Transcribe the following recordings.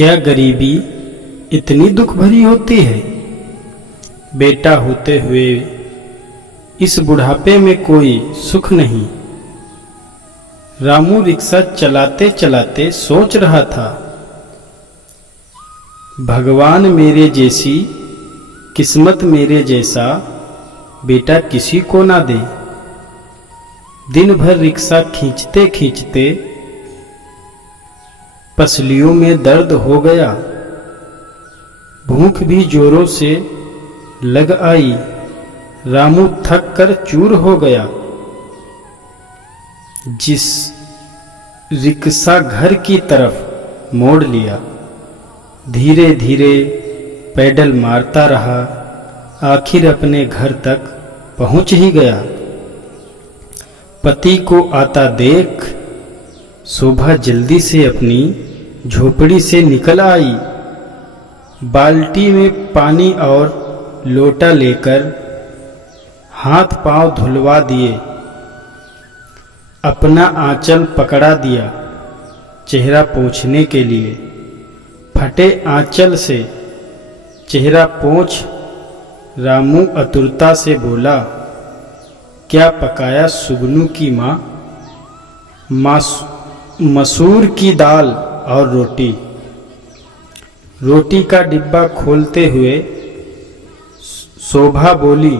क्या गरीबी इतनी दुख भरी होती है? बेटा होते हुए इस बुढ़ापे में कोई सुख नहीं। रामू रिक्शा चलाते चलाते सोच रहा था, भगवान मेरे जैसी किस्मत मेरे जैसा बेटा किसी को ना दे। दिन भर रिक्शा खींचते खींचते पसलियों में दर्द हो गया, भूख भी जोरों से लग आई। रामू थक कर चूर हो गया। जिस रिक्शा घर की तरफ मोड़ लिया, धीरे धीरे पैडल मारता रहा, आखिर अपने घर तक पहुंच ही गया। पति को आता देख शोभा जल्दी से अपनी झोपड़ी से निकल आई। बाल्टी में पानी और लोटा लेकर हाथ पांव धुलवा दिए, अपना आंचल पकड़ा दिया चेहरा पोंछने के लिए। फटे आंचल से चेहरा पोंछ रामू आतुरता से बोला, क्या पकाया सुगनू की माँ? मसूर की दाल और रोटी। रोटी का डिब्बा खोलते हुए शोभा बोली,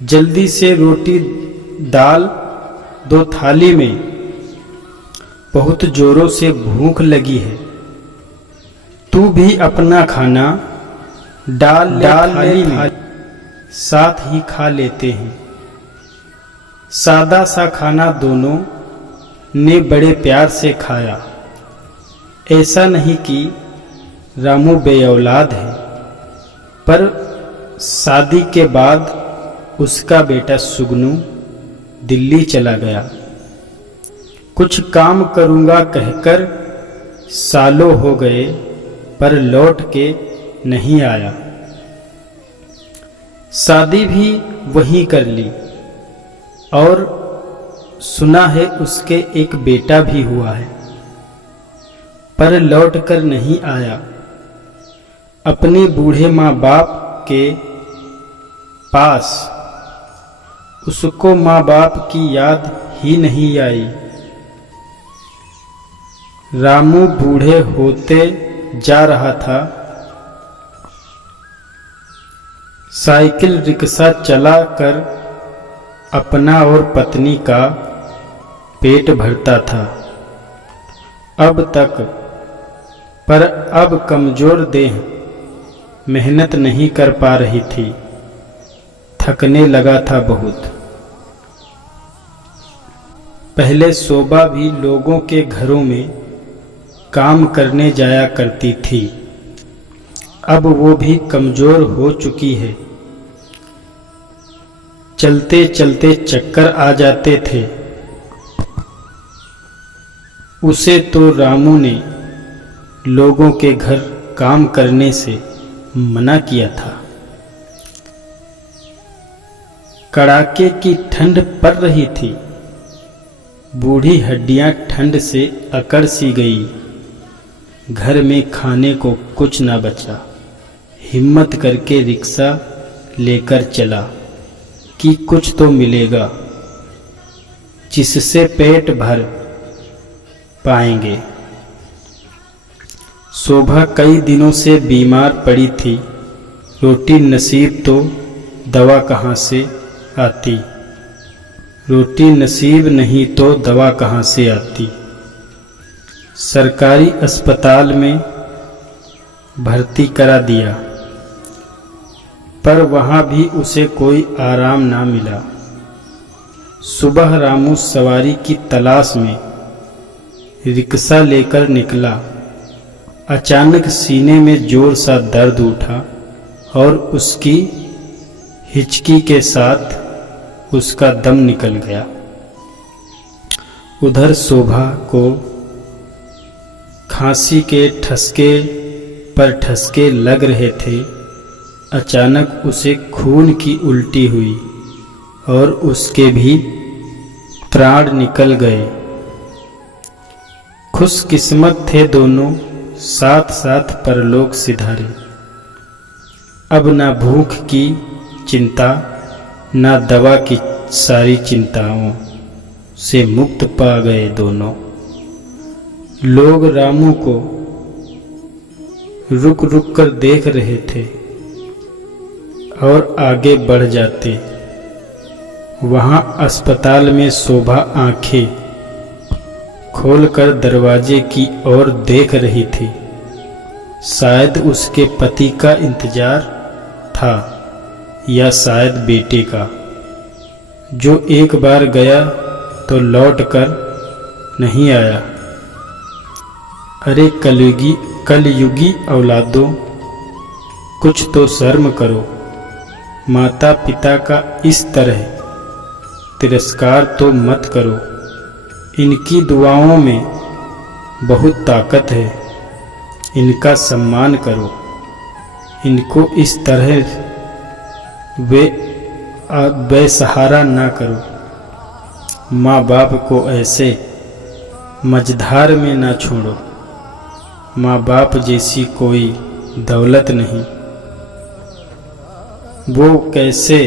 जल्दी से रोटी दाल दो थाली में, बहुत जोरों से भूख लगी है। तू भी अपना खाना डाल थाली में, साथ ही खा लेते हैं। सादा सा खाना दोनों ने बड़े प्यार से खाया। ऐसा नहीं कि रामू बेऔलाद है, पर शादी के बाद उसका बेटा सुगनू दिल्ली चला गया। कुछ काम करूँगा कहकर सालों हो गए, पर लौट के नहीं आया। शादी भी वहीं कर ली और सुना है उसके एक बेटा भी हुआ है, पर लौट कर नहीं आया। अपने बूढ़े माँ बाप के पास उसको माँ बाप की याद ही नहीं आई। रामू बूढ़े होते जा रहा था। साइकिल रिक्शा चला कर अपना और पत्नी का पेट भरता था अब तक, पर अब कमजोर देह मेहनत नहीं कर पा रही थी, थकने लगा था बहुत। पहले शोभा भी लोगों के घरों में काम करने जाया करती थी, अब वो भी कमजोर हो चुकी है। चलते चलते चक्कर आ जाते थे उसे, तो रामू ने लोगों के घर काम करने से मना किया था। कड़ाके की ठंड पड़ रही थी, बूढ़ी हड्डियां ठंड से अकड़ सी गई। घर में खाने को कुछ ना बचा। हिम्मत करके रिक्शा लेकर चला कि कुछ तो मिलेगा जिससे पेट भर पाएंगे। शोभा कई दिनों से बीमार पड़ी थी। रोटी नसीब तो दवा कहाँ से आती, रोटी नसीब नहीं तो दवा कहाँ से आती। सरकारी अस्पताल में भर्ती करा दिया, पर वहाँ भी उसे कोई आराम ना मिला। सुबह रामू सवारी की तलाश में रिक्शा लेकर निकला। अचानक सीने में जोर सा दर्द उठा और उसकी हिचकी के साथ उसका दम निकल गया। उधर शोभा को खांसी के ठसके पर ठसके लग रहे थे। अचानक उसे खून की उल्टी हुई और उसके भी प्राण निकल गए। खुशकिस्मत थे दोनों साथ साथ परलोक सिधारे। अब ना भूख की चिंता ना दवा की सारी चिंताओं से मुक्त पा गए दोनों। लोग रामू को रुक रुक कर देख रहे थे और आगे बढ़ जाते। वहां अस्पताल में शोभा आंखें खोलकर दरवाजे की ओर देख रही थी। शायद उसके पति का इंतजार था या शायद बेटे का, जो एक बार गया तो लौट कर नहीं आया। अरे कलयुगी औलादों, कुछ तो शर्म करो। माता पिता का इस तरह तिरस्कार तो मत करो। इनकी दुआओं में बहुत ताकत है, इनका सम्मान करो। इनको इस तरह बेसहारा ना करो। माँ बाप को ऐसे मझधार में ना छोड़ो। माँ बाप जैसी कोई दौलत नहीं। वो कैसे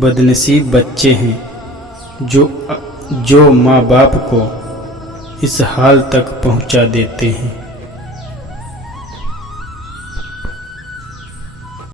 बदनसीब बच्चे हैं जो माँ बाप को इस हाल तक पहुँचा देते हैं।